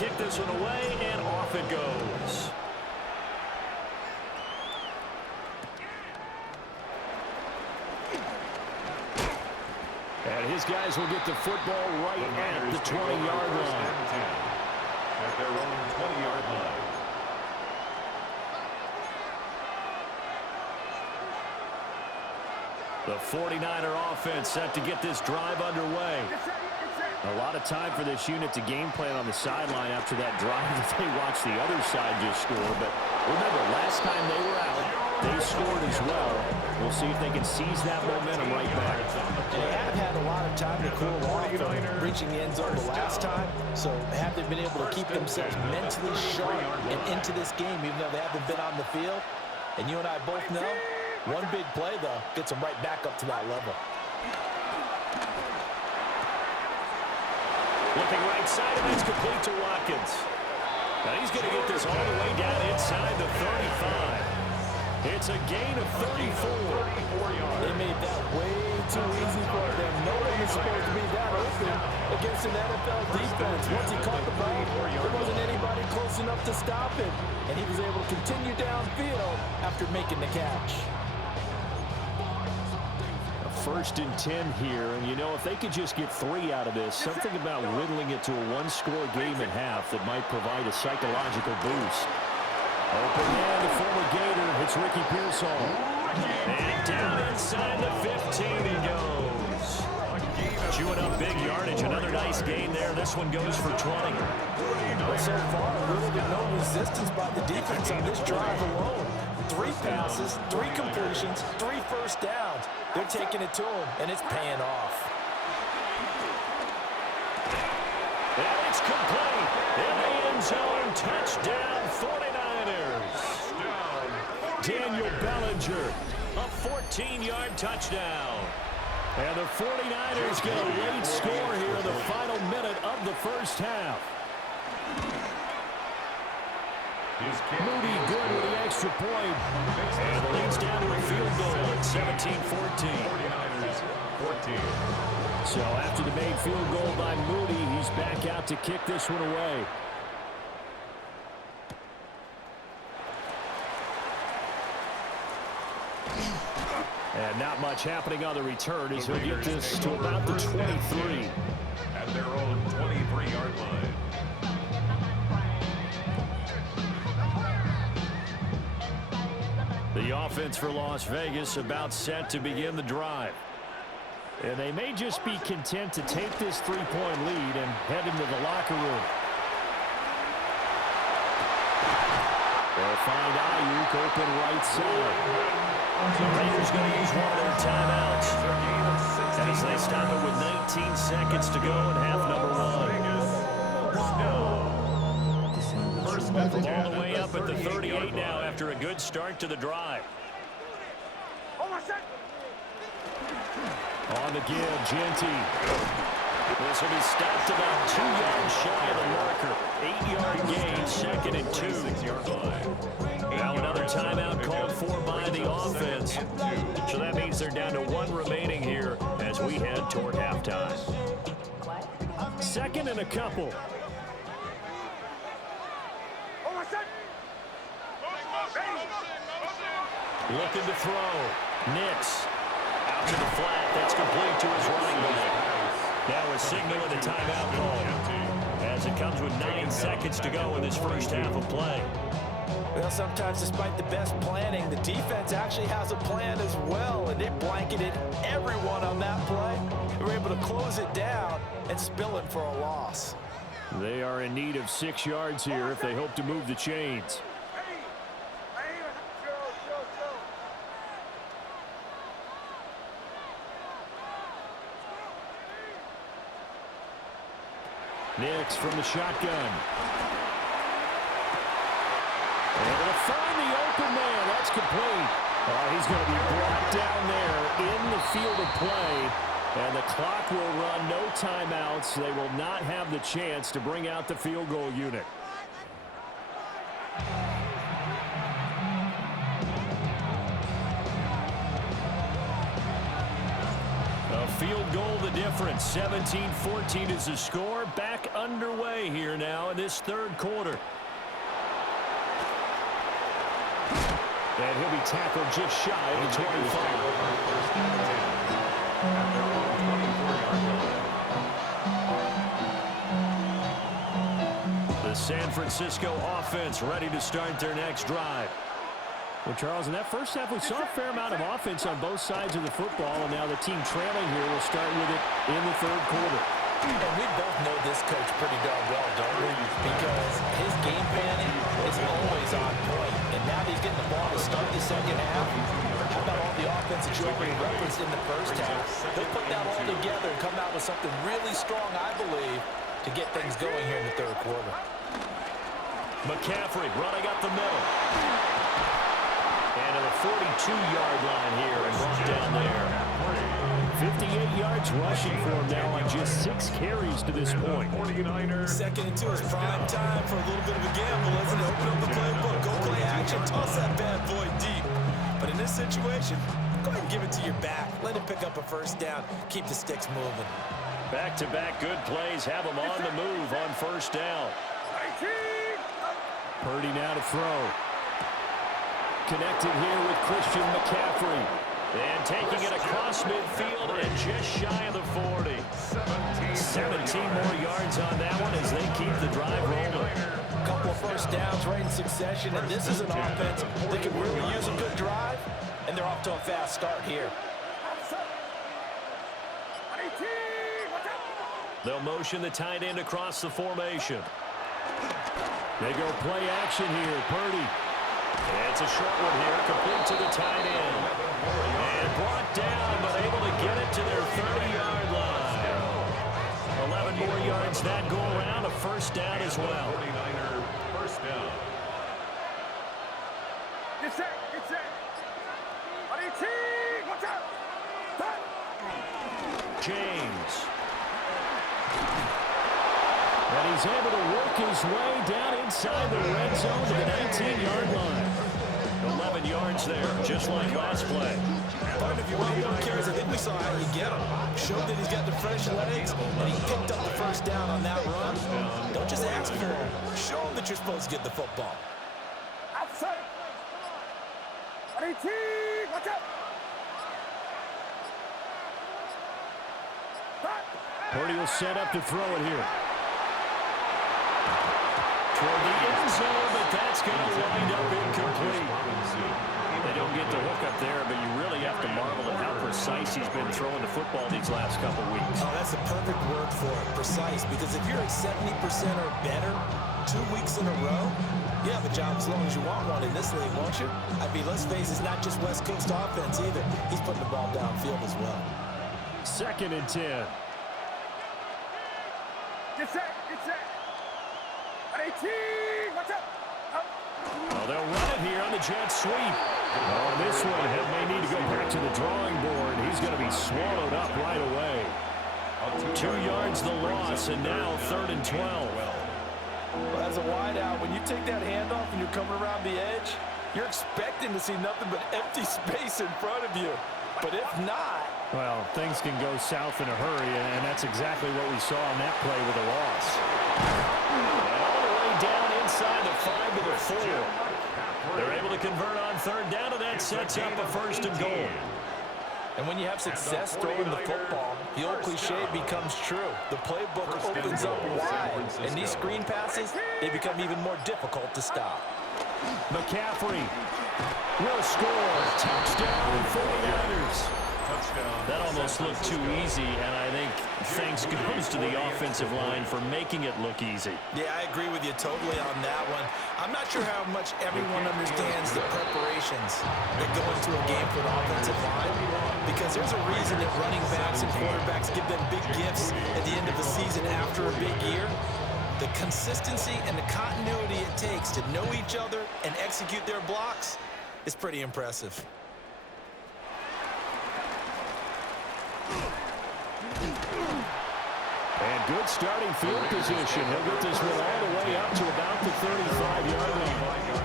kick this one away, and off it goes. And his guys will get the football right at the 20-yard line. At their own 20-yard line. The 49er offense set to get this drive underway. A lot of time for this unit to game plan on the sideline after that drive that they watched the other side just score. But remember, last time they were out, they scored as well. We'll see if they can seize that momentum right back. They have had a lot of time to cool off from reaching the end zone the last time. So have they been able to keep themselves mentally sharp and into this game, even though they haven't been on the field? And you and I both know, one big play, though, gets them right back up to that level. Looking right side, and it's complete to Watkins. Now he's going to get this all the way down inside the 35. It's a gain of 34. They made that way too easy for them. No one is supposed to be that open against an NFL defense. Once he caught the ball, there wasn't anybody close enough to stop him. And he was able to continue downfield after making the catch. First and 10 here, and you know, if they could just get 3 out of this, something about whittling it to a one-score game at half that might provide a psychological boost. Open man, the former Gator, it's Ricky Pearsall. And down inside the 15 he goes. Chewing up big yardage, another nice gain there. This one goes for 20. But so far, really been no resistance by the defense on this drive alone. 3 passes, 3 completions, 3 first downs. They're taking it to him, and it's paying off. And it's complete. In the end zone, touchdown 49ers. Daniel Bellinger, a 14-yard touchdown. And the 49ers get a late score here in the final minute of the first half. Moody good with the extra point. And the lead's down to a field goal at 17-14. So after the made field goal by Moody, he's back out to kick this one away. And not much happening on the return as he'll get this to about the 23. At their own 23-yard line. The offense for Las Vegas about set to begin the drive. And they may just be content to take this 3-point lead and head into the locker room. They'll find Ayuk open right side. The Raiders going to use one of their timeouts as they stop it with 19 seconds to go in half number 1. All the way up at the 38 now after a good start to the drive. On the give, Genty. This will be stopped about 2 yards shy of the marker. 8-yard gain, 2nd and 2. Now another timeout called for by the offense. So that means they're down to 1 remaining here as we head toward halftime. 2nd and a couple. Looking to throw. Nix. Out to the flat. That's complete to his running back. Now a signal and a timeout call as it comes with 9 seconds to go in this first half of play. Well, sometimes despite the best planning, the defense actually has a plan as well, and it blanketed everyone on that play. They were able to close it down and spill it for a loss. They are in need of 6 yards here if they hope to move the chains. Nix from the shotgun. And they'll find the open man. That's complete. He's going to be brought down there in the field of play. And the clock will run, no timeouts. They will not have the chance to bring out the field goal unit. A field goal the difference. 17-14 is the score. Back underway here now in this third quarter. And he'll be tackled just shy of the 25. The San Francisco offense ready to start their next drive. Well, Charles, in that first half, we saw a fair amount of offense on both sides of the football, and now the team trailing here will start with it in the third quarter. And we both know this coach pretty darn well, don't we? Because his game planning is always on point. And now that he's getting the ball to start the second half, how about all the offense that you already referenced in the first half? They'll put that all together and come out with something really strong, I believe, to get things going here in the third quarter. McCaffrey running up the middle. And to the 42-yard line here and brought down there. 58 yards rushing for him now on just 6 carries to this point. Second and 2 is prime time for a little bit of a gamble, isn't it? Open up the playbook, go play action, toss that bad boy deep. But in this situation, go ahead and give it to your back. Let him pick up a first down, keep the sticks moving. Back-to-back good plays have him on the move on first down. Purdy now to throw. Connected here with Christian McCaffrey. And taking it across midfield and just shy of the 40. 17 more yards on that one as they keep the drive rolling. A couple of first downs right in succession, and this is an offense that can really use a good drive, and they're off to a fast start here. They'll motion the tight end across the formation. They go play action here. Purdy. It's a short one here, complete to the tight end. And brought down, but able to get it to their 30-yard line. 11 more yards that go around, a first down as well. 49er first down. Get set, get set. Watch out. James. And he's able to work his way down inside the red zone to the 19-yard line. 11 yards there, just like last play. But if you want more carries, I think we saw how you get him. Showed that he's got the fresh legs, and he picked up the first down on that run. Don't just ask for him. Show him that you're supposed to get the football. Outside. Watch out. Purdy will set up to throw it here. Toward the end zone, but that's going to wind up incomplete. They don't get the hook up there, but you really have to marvel at how precise he's been throwing the football these last couple weeks. Oh, that's the perfect word for it, precise, because if you're at 70% or better 2 weeks in a row, you have a job as long as you want one in this league, won't you? I mean, let's face it, it's not just West Coast offense either. He's putting the ball downfield as well. 2nd and 10. Get set, get set. Watch out. Oh, they'll run it here on the jet sweep. Oh, this one may need to go back to the drawing board. He's going to be swallowed up right away. 2 yards the loss, and now 3rd and 12. Well, as a wideout, when you take that handoff and you're coming around the edge, you're expecting to see nothing but empty space in front of you. But if not... Well, things can go south in a hurry, and that's exactly what we saw on that play with a loss. And all the way down inside the 5 to the 4. They're able to convert on 3rd down, and that sets up a 1st and goal. And when you have success throwing the football, the old cliche becomes true. The playbook opens up wide, and these screen passes, they become even more difficult to stop. McCaffrey will score. Touchdown, 49ers. That almost looked too easy, and I think thanks goes to the offensive line for making it look easy. Yeah, I agree with you totally on that one. I'm not sure how much everyone understands the preparations that go into a game for the offensive line, because there's a reason that running backs and quarterbacks give them big gifts at the end of the season after a big year. The consistency and the continuity it takes to know each other and execute their blocks is pretty impressive. And good starting field position. He'll get this one all the way up to about the 35-yard line.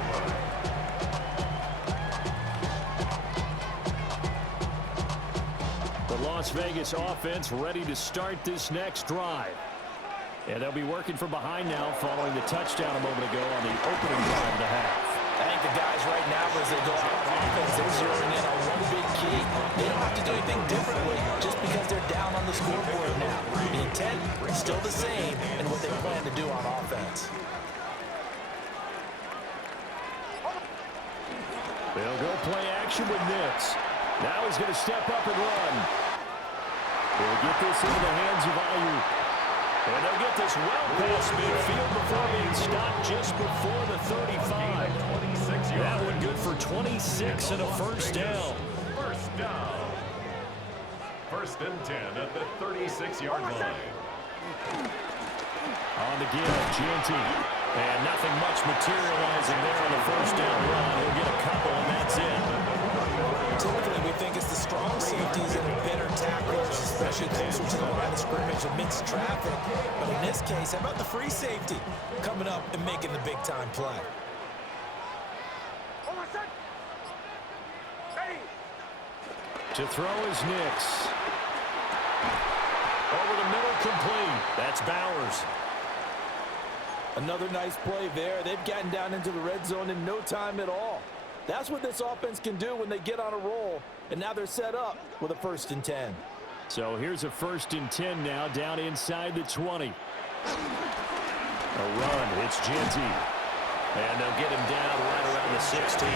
The Las Vegas offense ready to start this next drive. And they'll be working from behind now following the touchdown a moment ago on the opening drive of the half. I think the guys right now, as they go out on offense, they're zeroing in on one big key. They don't have to do anything differently just because they're down on the scoreboard now. The intent is still the same in what they plan to do on offense. They'll go play action with Nix. Now he's going to step up and run. They'll get this into the hands of Ayuk. And they'll get this well past midfield before being stopped just before the 35. That one good for 26 and a first down. First down. 1st and 10 at the 36-yard line. On the give, Gianti. And nothing much materializing there on the first down run. He'll get a couple, and that's it. Typically, we think it's the strong safeties that are better tacklers, especially closer to the line of scrimmage amidst traffic. But in this case, how about the free safety coming up and making the big-time play? To throw is Nix. Over the middle, complete. That's Bowers. Another nice play there. They've gotten down into the red zone in no time at all. That's what this offense can do when they get on a roll. And now they're set up with a 1st and 10. So here's a 1st and 10 now down inside the 20. A run. It's Gianti. And they'll get him down right around the 16.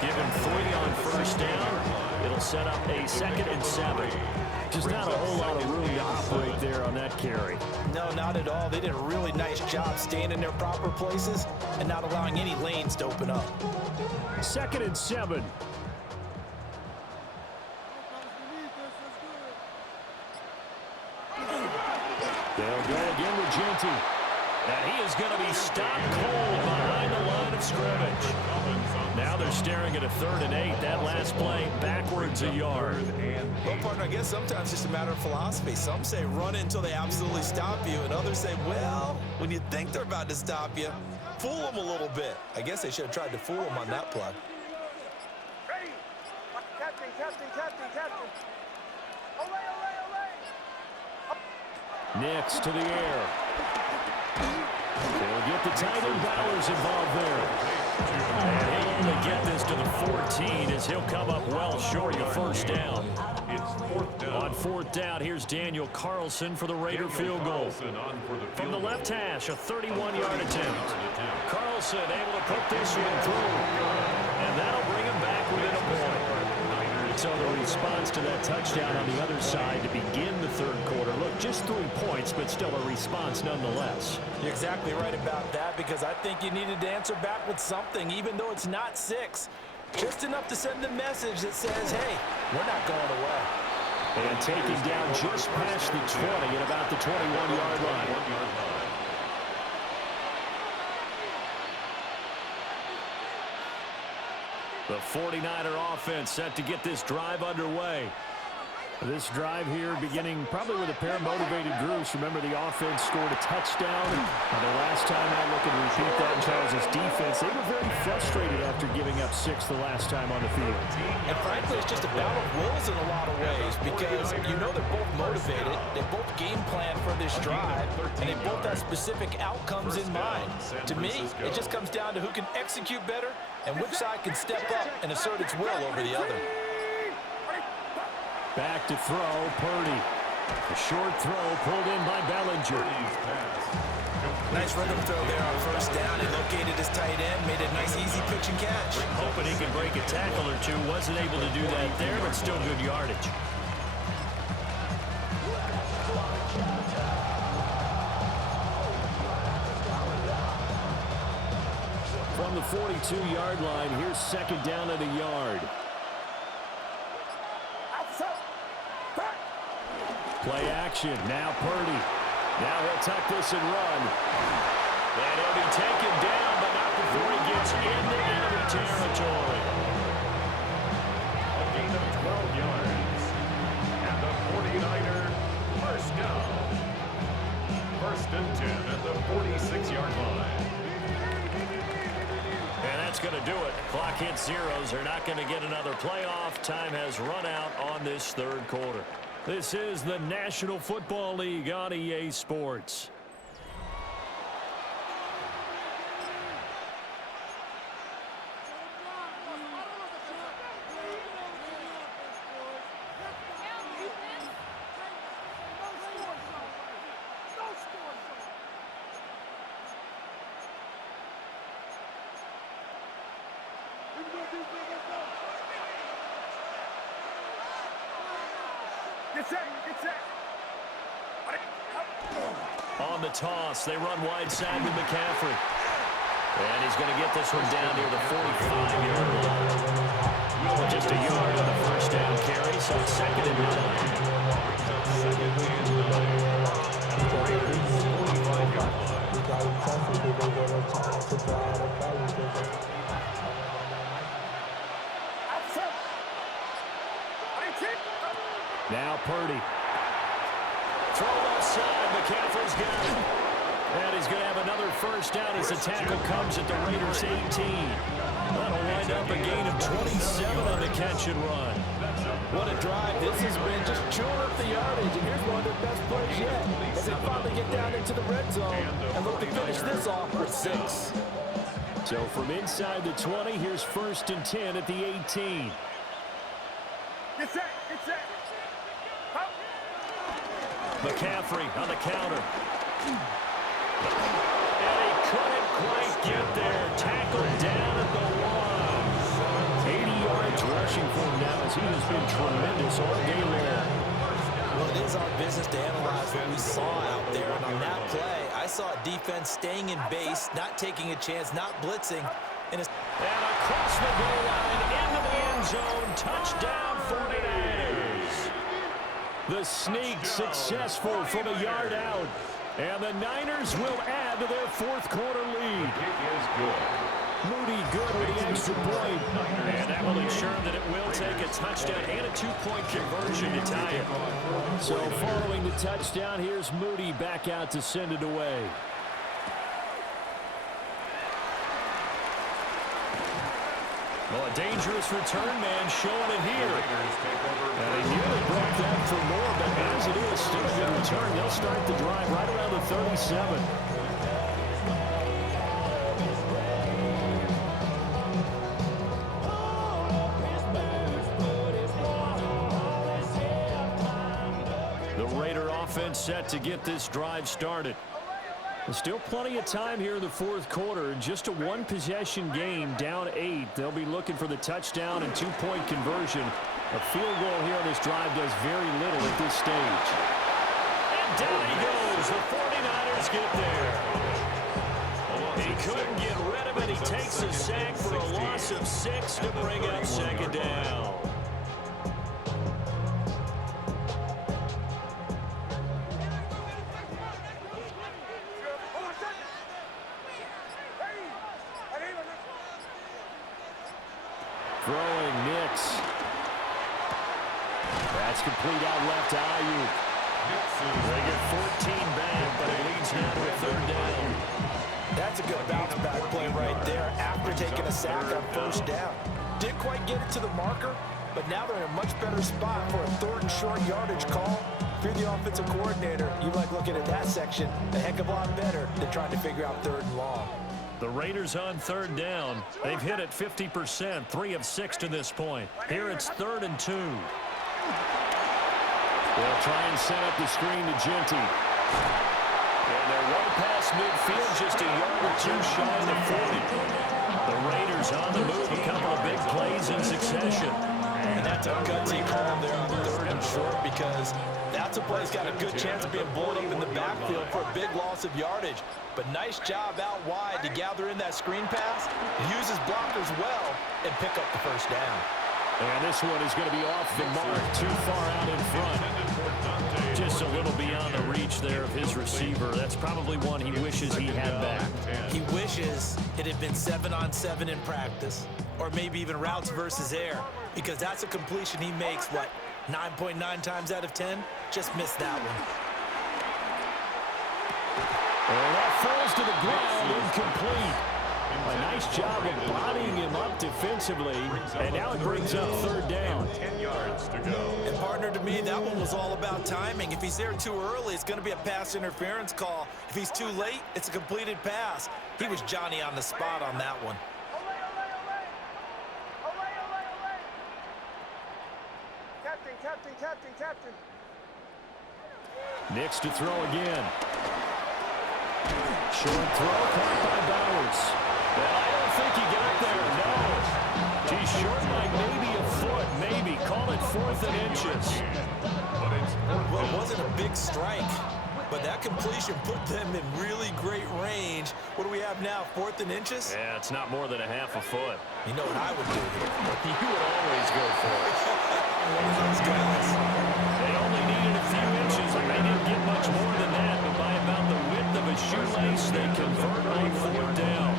Give him 3 on first down. It'll set up a 2nd and 7. Just not a whole lot of room to operate there on that carry. No, not at all. They did a really nice job staying in their proper places and not allowing any lanes to open up. 2nd and 7. They'll go again with Gianti. And he is going to be stopped cold behind the line of scrimmage. Now they're staring at a 3rd and 8. That last play backwards a yard. Well, partner, I guess sometimes it's just a matter of philosophy. Some say run it until they absolutely stop you, and others say, well, when you think they're about to stop you, fool them a little bit. I guess they should have tried to fool them on that play. Ready. Captain, captain, captain, captain. Away, away, away. Nix to the air. They'll get the tight end Bowers involved there. And he'll only get this to the 14 as he'll come up well short of first down. It's 4th down. On 4th down, here's Daniel Carlson for the Raider field goal. From the left hash, a 31-yard attempt. Carlson able to put this one through. And that'll bring him back within a point. So the response to that touchdown on the other side to begin the 3rd quarter. Look, just 3 points, but still a response nonetheless. You're exactly right about that, because I think you needed to answer back with something, even though it's not 6. Just enough to send a message that says, hey, we're not going away. And taking down just past the 20 at about the 21-yard line. The 49er offense set to get this drive underway. This drive here beginning probably with a pair of motivated groups. Remember, the offense scored a touchdown. The last time out, look and repeat that in Charles' defense. They were very frustrated after giving up 6 the last time on the field. And frankly, it's just a battle of wills in a lot of ways, because you know they're both motivated. They both game plan for this drive, and they both have specific outcomes in mind. To me, it just comes down to who can execute better and which side can step up and assert its will over the other. Back to throw, Purdy. A short throw pulled in by Bellinger. Nice rhythm throw there on first down. He located his tight end, made a nice easy pitch and catch. Hoping he could break a tackle or two. Wasn't able to do that there, but still good yardage. From the 42-yard line, here's 2nd down at a yard. Play action. Now Purdy. Now he'll tuck this and run. And he'll be taken down, but not before he gets into enemy territory. A gain of 12 yards. And the 49er first down. 1st and 10 at the 46-yard line. And that's going to do it. Clock hits zeros. They're not going to get another playoff. Time has run out on this third quarter. This is the National Football League on EA Sports. On the toss, they run wide side with McCaffrey. And he's going to get this one down near the 45-yard line. Just a yard on the first down carry, so it's 2nd and 9. Now Purdy. Throw left side. McCaffrey's got it. And he's going to have another first down as the tackle comes at the Raiders' 18. That'll wind up a gain of 27 on the catch and run. What a drive. This has been just chewing up the yardage, and here's one of their best plays yet as they finally get down into the red zone and look to finish this off with 6. So from inside the 20, here's 1st and 10 at the 18. Get set, get set. McCaffrey on the counter. And he couldn't quite get there. Tackled down at the 1. 80 yards rushing for him now as he has been tremendous all game long. Well, it is our business to analyze what we saw out there. And on that play, I saw a defense staying in base, not taking a chance, not blitzing. And across the goal line, into the end zone, touchdown 49ers. The sneak successful from a yard out. And the Niners will add to their 4th quarter lead. Kick is good. Moody good with the extra point. And that will ensure that it will take a touchdown and a 2-point conversion to tie it. So following the touchdown, here's Moody back out to send it away. Well, a dangerous return man showing it here. And he nearly broke that for more, but as it is, still a good return. They'll start the drive right around the 37. The Raider offense set to get this drive started. There's still plenty of time here in the 4th quarter. Just a 1-possession game, down 8. They'll be looking for the touchdown and 2-point conversion. A field goal here on this drive does very little at this stage. And down he goes. The 49ers get there. He couldn't get rid of it. He takes a sack for a loss of 6 to bring up 2nd down. Throwing Nix. That's complete out left to Ayuk. They get 14 back, but it leads now to a 3rd down. that's a good bounce back play right there after taking a sack on 1st down. Didn't quite get it to the marker, but now they're in a much better spot for a 3rd and short yardage call. If you're the offensive coordinator, you like looking at that section a heck of a lot better than trying to figure out 3rd and long. The Raiders on 3rd down. They've hit it 50%, 3 of 6 to this point. Here it's 3rd and 2. They'll try and set up the screen to Genty. And they're right past midfield, just a yard or 2 shy of the 40. The Raiders on the move, a couple of big plays in succession. And that's a gutsy call there on 3rd and short, because that's a play that's got a good chance of being blown up in the backfield for a big loss of yardage. But nice job out wide to gather in that screen pass, use his blockers well, and pick up the 1st down. And this one is going to be off the mark, too far out in front. Just a little beyond the reach there of his receiver. That's probably one he wishes he had back. He wishes it had been 7-on-7 in practice, or maybe even routes versus air, because that's a completion he makes, 9.9 times out of 10? Just missed that one. And that falls to the ground, incomplete. A nice job of bodying him up defensively, and now it brings up third down. 10 yards to go. And partner, to me, that one was all about timing. If he's there too early, it's going to be a pass interference call. If he's too late, it's a completed pass. He was Johnny on the spot on that one. Captain. Nix to throw again. Short throw caught by Bowers. And I don't think he got there, no. He's short by maybe a foot, maybe. Call it 4th and inches. Well, it wasn't a big strike, but that completion put them in really great range. What do we have now, 4th and inches? Yeah, it's not more than a half a foot. You know what I would do here? You would always go for it. One of those guys. They only needed a few inches, and they didn't get much more than that, but by about the width of a shoelace, they convert on 4th down.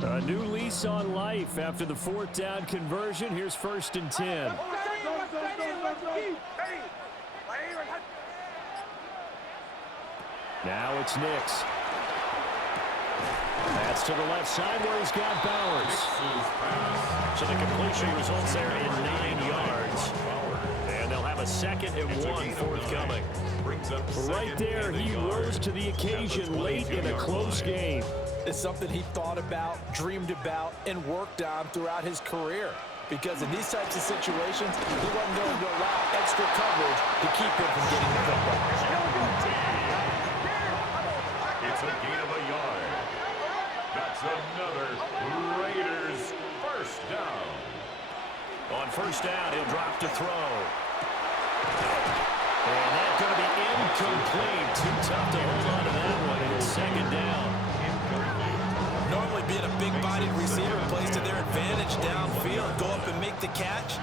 A new lease on life after the 4th down conversion. Here's 1st and 10. Now it's Nix. That's to the left side where he's got Bowers. So the completion results there in 9 yards. And they'll have a 2nd and 1 forthcoming. Right there, he rose to the occasion late in a close game. It's something he thought about, dreamed about, and worked on throughout his career. Because in these types of situations, he wasn't going to allow extra coverage to keep him from getting the football. It's a gain of a yard. That's another Raiders 1st down. On 1st down, he'll drop to throw. And that's going to be incomplete. Too tough to hold on to that one. And it's 2nd down. Normally being a big-bodied receiver plays to their advantage downfield. Go up and make the catch,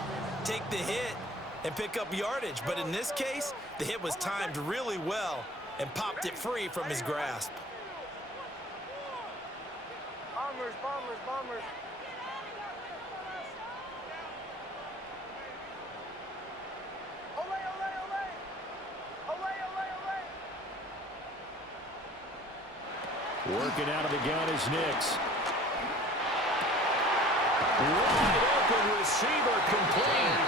take the hit, and pick up yardage. But in this case, the hit was timed really well and popped it free from his grasp. Bombers. Working out of the gun is Nix. Wide open receiver complete.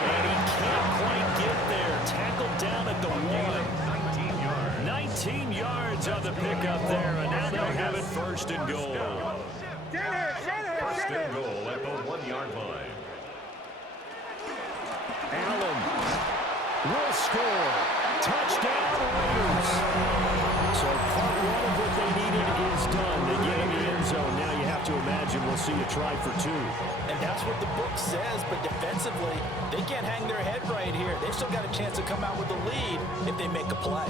And he can't quite get there. Tackled down at the 1. 19 yards on the pickup there. And now they'll have it 1st and goal. 1st and goal at the 1-yard line. Allen will score. Touchdown Raiders. So part 1 of what they needed is done. They get in the end zone. Now you have to imagine we'll see a try for 2. And that's what the book says, but defensively, they can't hang their head right here. They've still got a chance to come out with a lead if they make a play.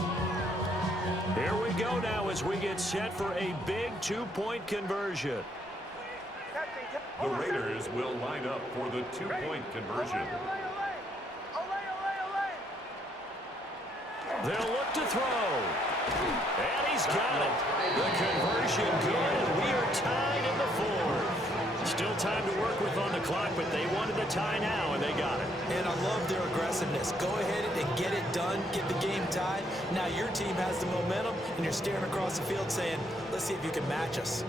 Here we go now as we get set for a big 2-point conversion. The Raiders will line up for the 2-point conversion. They'll look to throw. And he's got it. The conversion good, and we are tied in the 4th. Still time to work with on the clock, but they wanted the tie now, and they got it. And I love their aggressiveness. Go ahead and get it done, get the game tied. Now your team has the momentum, and you're staring across the field saying, let's see if you can match us.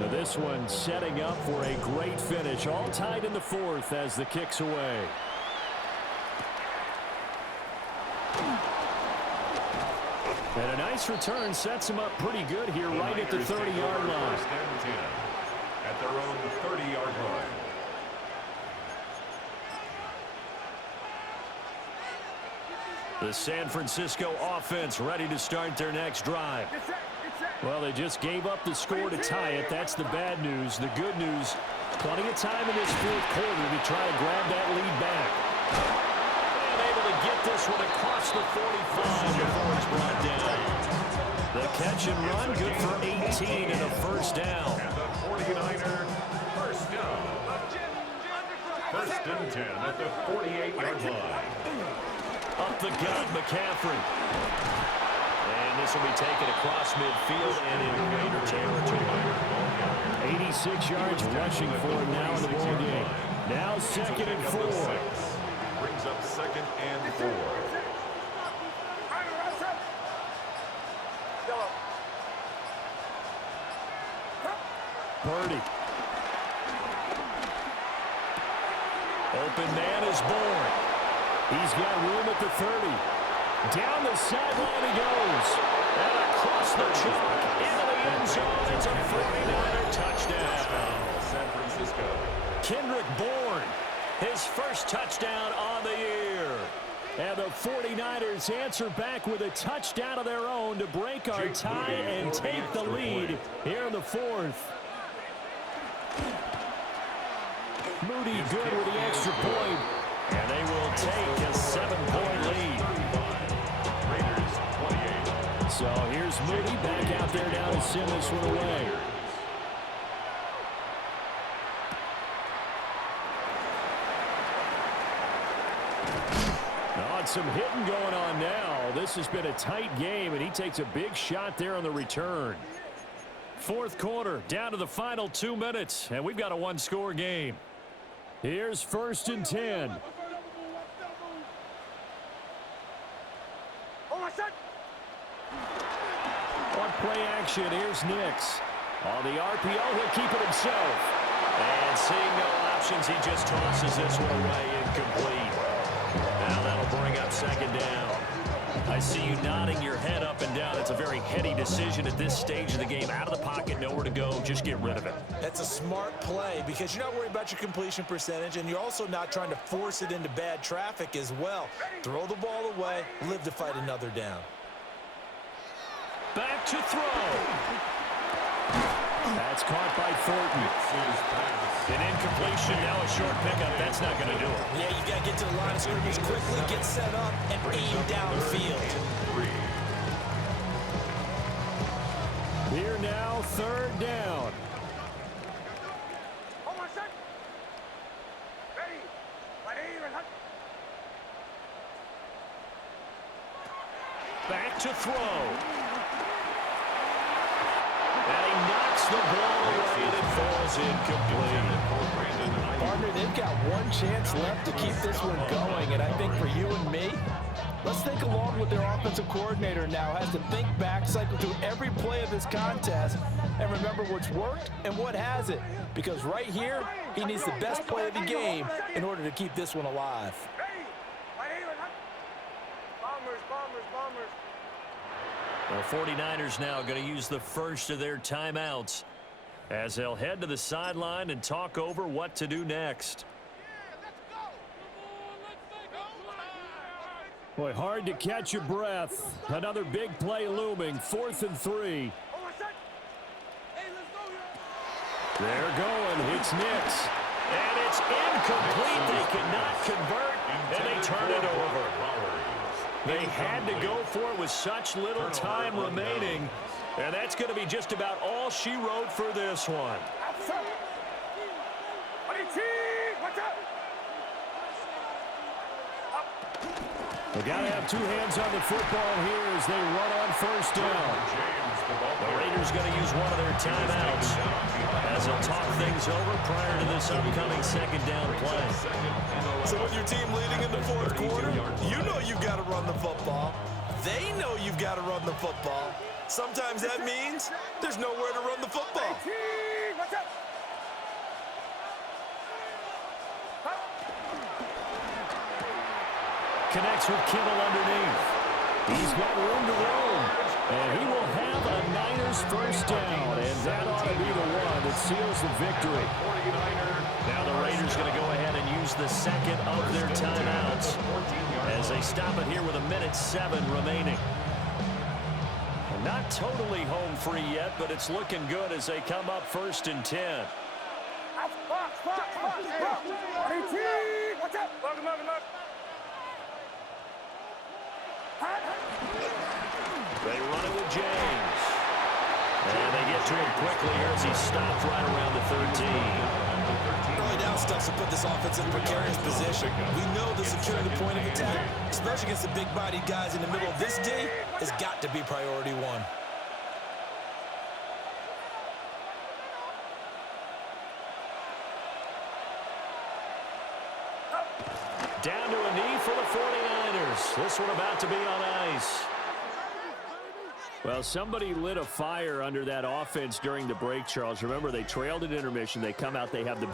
Now this one setting up for a great finish. All tied in the 4th as the kick's away. And a nice return sets him up pretty good here right at the 30-yard line. 1st and 10 at their own 30-yard line. The San Francisco offense ready to start their next drive. Well, they just gave up the score to tie it. That's the bad news. The good news, plenty of time in this 4th quarter to try to grab that lead back. And able to get this one across the 45 before it's brought down. The catch and run, good for 18 and a 1st down. And the 49er 1st down. 1st and 10 at the 48-yard line. Up the gut, McCaffrey. And this will be taken across midfield and in Raider territory. 86 yards rushing for him now in the ball game. Now 2nd and 4. Brings up 2nd and 4. Purdy. Open man is born. He's got room at the 30. Down the sideline he goes. And across the chalk into the end zone. It's a 49er touchdown. San Francisco. Kendrick Bourne, his first touchdown on the year. And the 49ers answer back with a touchdown of their own to break our tie and take the lead here in the fourth. Moody good with the extra point. And they will take a 7-point lead. Raiders 28. So here's Moody back out there now to send this one away. Some hitting going on now. This has been a tight game, and he takes a big shot there on the return. Fourth quarter, down to the final 2 minutes, and we've got a one-score game. Here's 1st and 10. On play action, here's Nix. On the RPO, he'll keep it himself. And seeing no options, he just tosses this one away incomplete. Now that'll bring up 2nd down. I see you nodding your head up and down. It's a very heady decision at this stage of the game. Out of the pocket, nowhere to go. Just get rid of it. That's a smart play because you're not worried about your completion percentage, and you're also not trying to force it into bad traffic as well. Throw the ball away, live to fight another down. Back to throw. That's caught by Thornton. An incompletion, now a short pickup. That's not going to do it. Yeah, you got to get to the line of scrimmage quickly, get set up, and aim downfield. Here now, 3rd down. Back to throw. And he knocks the ball away and it falls incomplete. Partner, they've got one chance left to keep this one going, and I think for you and me, let's think along with their offensive coordinator now. Has to think back, cycle through every play of this contest, and remember what's worked and what hasn't. Because right here, he needs the best play of the game in order to keep this one alive. The 49ers now going to use the first of their timeouts as they'll head to the sideline and talk over what to do next. Boy, hard to catch your breath. Another big play looming. 4th and 3. They're going. It's Nix. And it's incomplete. They cannot convert, and they turn it over. They had to go for it with such little time remaining, and that's going to be just about all she wrote for this one. They got to have 2 hands on the football here as they run on 1st down. The Raiders going to use one of their timeouts as they'll talk things over prior to this upcoming 2nd down play. So with your team leading in the 4th quarter, you know you've got to run the football. They know you've got to run the football. Sometimes that means there's nowhere to run the football. Connects with Kittle underneath. He's got room to roam. And he will have a Niners 1st down. And that ought to be the one that seals the victory. Now the Raiders going to go ahead and use the 2nd of their timeouts as they stop it here with 1:07 remaining. And not totally home free yet, but it's looking good as they come up 1st and 10. They run it with James. And they get to him quickly here as he stopped right around the 13. Early down stuff to put this offense in a precarious position. We know the securing the point of attack, especially against the big-bodied guys in the middle of this D, has got to be priority 1. Down to a knee for the 49ers. This one about to be on ice. Well, somebody lit a fire under that offense during the break, Charles. Remember, they trailed at intermission. They come out, they have the